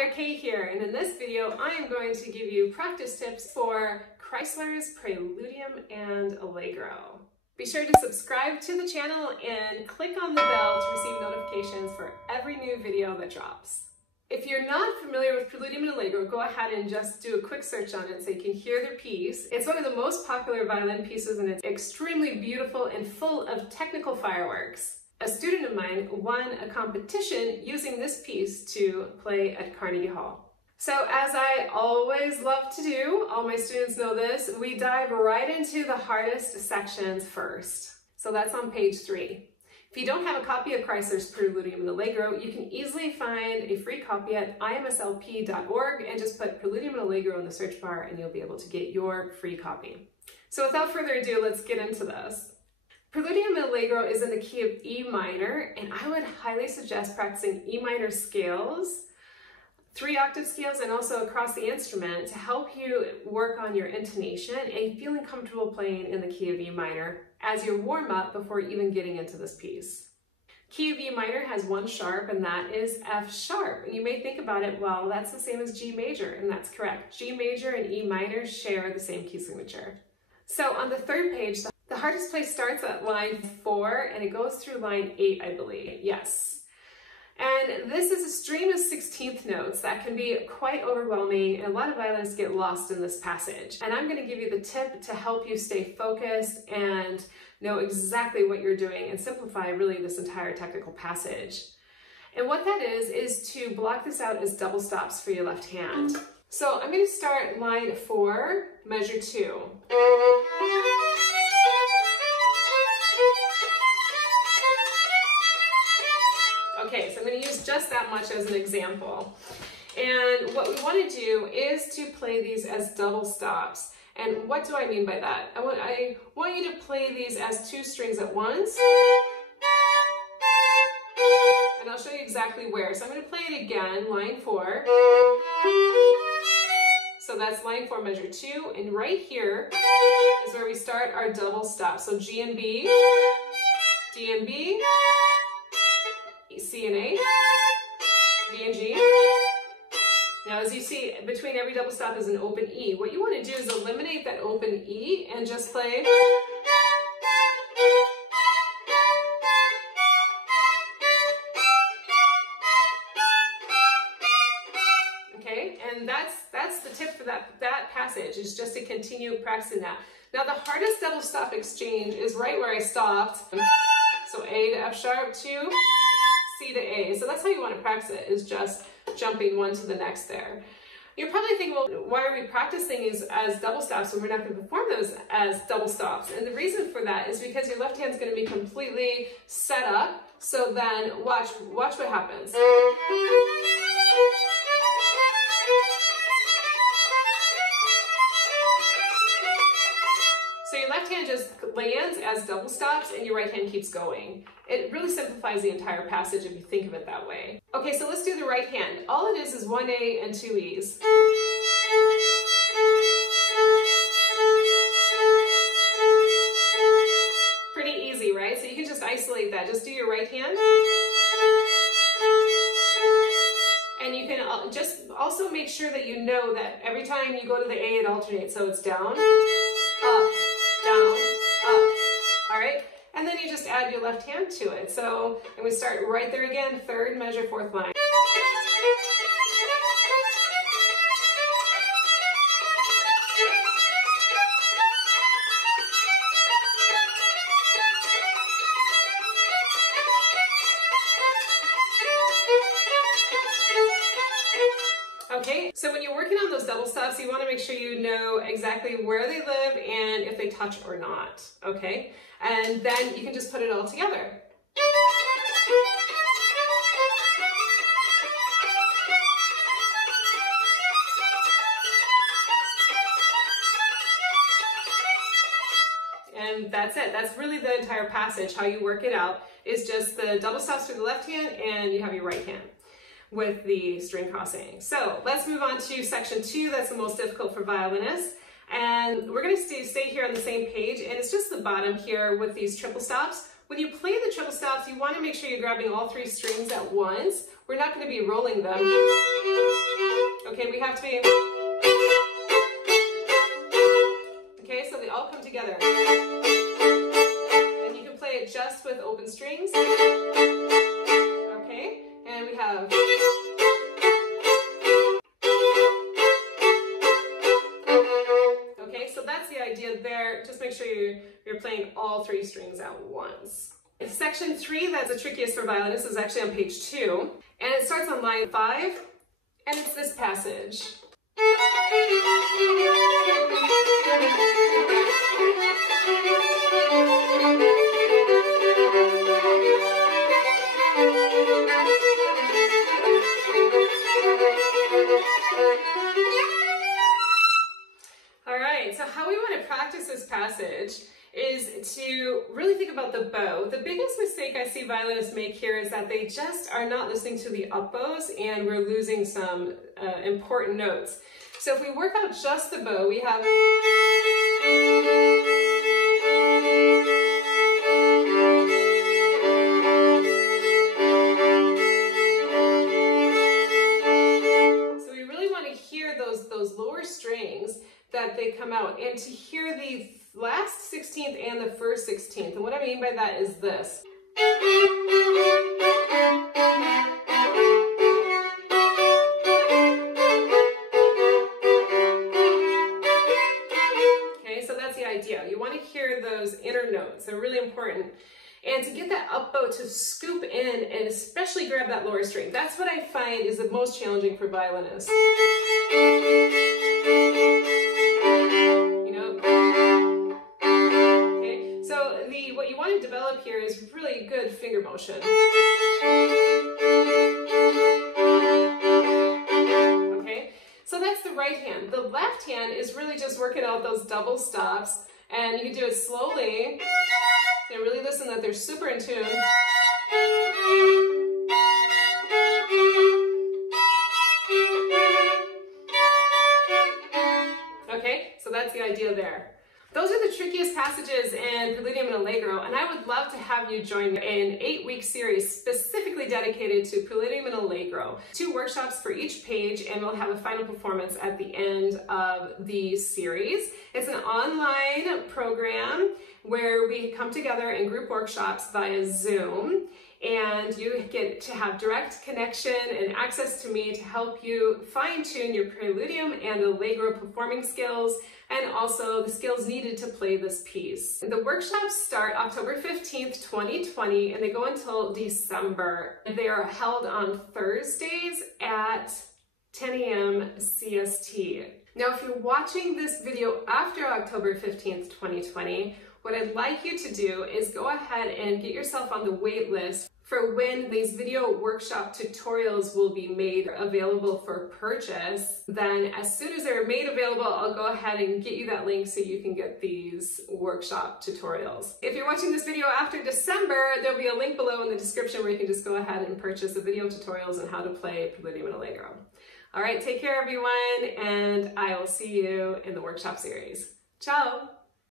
Heather Kaye here, and in this video I am going to give you practice tips for Kreisler's Praeludium and Allegro. Be sure to subscribe to the channel and click on the bell to receive notifications for every new video that drops. If you're not familiar with Praeludium and Allegro, go ahead and just do a quick search on it so you can hear the piece. It's one of the most popular violin pieces and it's extremely beautiful and full of technical fireworks. A student of mine won a competition using this piece to play at Carnegie Hall. So as I always love to do, all my students know this, we dive right into the hardest sections first. So that's on page 3. If you don't have a copy of Kreisler's Praeludium and Allegro, you can easily find a free copy at imslp.org and just put Praeludium and Allegro in the search bar and you'll be able to get your free copy. So without further ado, let's get into this. Praeludium and Allegro is in the key of E minor, and I would highly suggest practicing E minor scales, 3-octave scales, and also across the instrument to help you work on your intonation and feeling comfortable playing in the key of E minor as your warm-up before even getting into this piece. Key of E minor has one sharp, and that is F sharp. And you may think about it, well, that's the same as G major, and that's correct. G major and E minor share the same key signature. So on the third page, the hardest place starts at line 4 and it goes through line 8, I believe. Yes. And this is a stream of 16th notes that can be quite overwhelming, and a lot of violinists get lost in this passage. And I'm going to give you the tip to help you stay focused and know exactly what you're doing and simplify really this entire technical passage. And what that is to block this out as double stops for your left hand. So I'm going to start line 4, measure 2. Okay, so I'm going to use just that much as an example. And what we want to do is to play these as double stops. And what do I mean by that? I want you to play these as 2 strings at once. And I'll show you exactly where. So I'm going to play it again, line 4. So that's line 4, measure 2. And right here is where we start our double stop. So G and B, D and B, C and A, B and G. Now as you see, between every double stop is an open E. What you want to do is eliminate that open E and just play. Okay, and that's the tip for that passage, is just to continue practicing that. Now the hardest double stop exchange is right where I stopped. So A to F sharp, 2, C to A. So that's how you want to practice it, is just jumping one to the next there. You're probably thinking, well, why are we practicing these as double stops when we're not going to perform those as double stops? And the reason for that is because your left hand's going to be completely set up. So then watch what happens. So your left hand just lands as double stops and your right hand keeps going. It really simplifies the entire passage if you think of it that way. Okay, so let's do the right hand. All it is 1 A and 2 E's. Pretty easy, right? So you can just isolate that. Just do your right hand. And you can just also make sure that you know that every time you go to the A, it alternates. So it's down, up, down, up. All right? And then you just add your left hand to it. So, and we start right there again, 3rd measure, 4th line. Okay, so when you're working on those double stops, you want to make sure you know exactly where they live and if they touch or not, okay? And then you can just put it all together. And that's it. That's really the entire passage. How you work it out is just the double stops for the left hand and you have your right hand with the string crossing. So let's move on to section 2. That's the most difficult for violinists. And we're going to stay here on the same page, and it's just the bottom here with these triple stops. When you play the triple stops, you want to make sure you're grabbing all 3 strings at once. We're not going to be rolling them. Okay, we have to be... Okay, so they all come together. And you can play it just with open strings. Okay, and we have... Okay, so that's the idea there. Just make sure you're playing all three strings at once. Section 3, that's the trickiest for violinists, is actually on page 2. And it starts on line 5, and it's this passage. All right, so how we want to practice this passage is to really think about the bow. The biggest mistake I see violinists make here is that they just are not listening to the up bows, and we're losing some important notes. So if we work out just the bow, we have... So we really want to hear those lower strings that they come out, and to hear the last 16th and the first 16th. And what I mean by that is this. Okay, so that's the idea. You want to hear those inner notes. They're really important. And to get that up bow to scoop in and especially grab that lower string, that's what I find is the most challenging for violinists. What you want to develop here is really good finger motion. Okay, so that's the right hand. The left hand is really just working out those double stops, and you can do it slowly and really listen that they're super in tune. Okay, so that's the idea there. Those are the trickiest passages in Praeludium and Allegro, and I would love to have you join me in an 8-week series specifically dedicated to Praeludium and Allegro. 2 workshops for each page, and we'll have a final performance at the end of the series. It's an online program where we come together in group workshops via Zoom, and you get to have direct connection and access to me to help you fine-tune your Praeludium and Allegro performing skills, and also the skills needed to play this piece. The workshops start October 15th, 2020, and they go until December. They are held on Thursdays at 10 a.m. CST. Now, if you're watching this video after October 15th, 2020, what I'd like you to do is go ahead and get yourself on the wait list for when these video workshop tutorials will be made available for purchase. Then as soon as they're made available, I'll go ahead and get you that link so you can get these workshop tutorials. If you're watching this video after December, there'll be a link below in the description where you can just go ahead and purchase the video tutorials on how to play Praeludium and Allegro. All right, take care everyone, and I will see you in the workshop series. Ciao!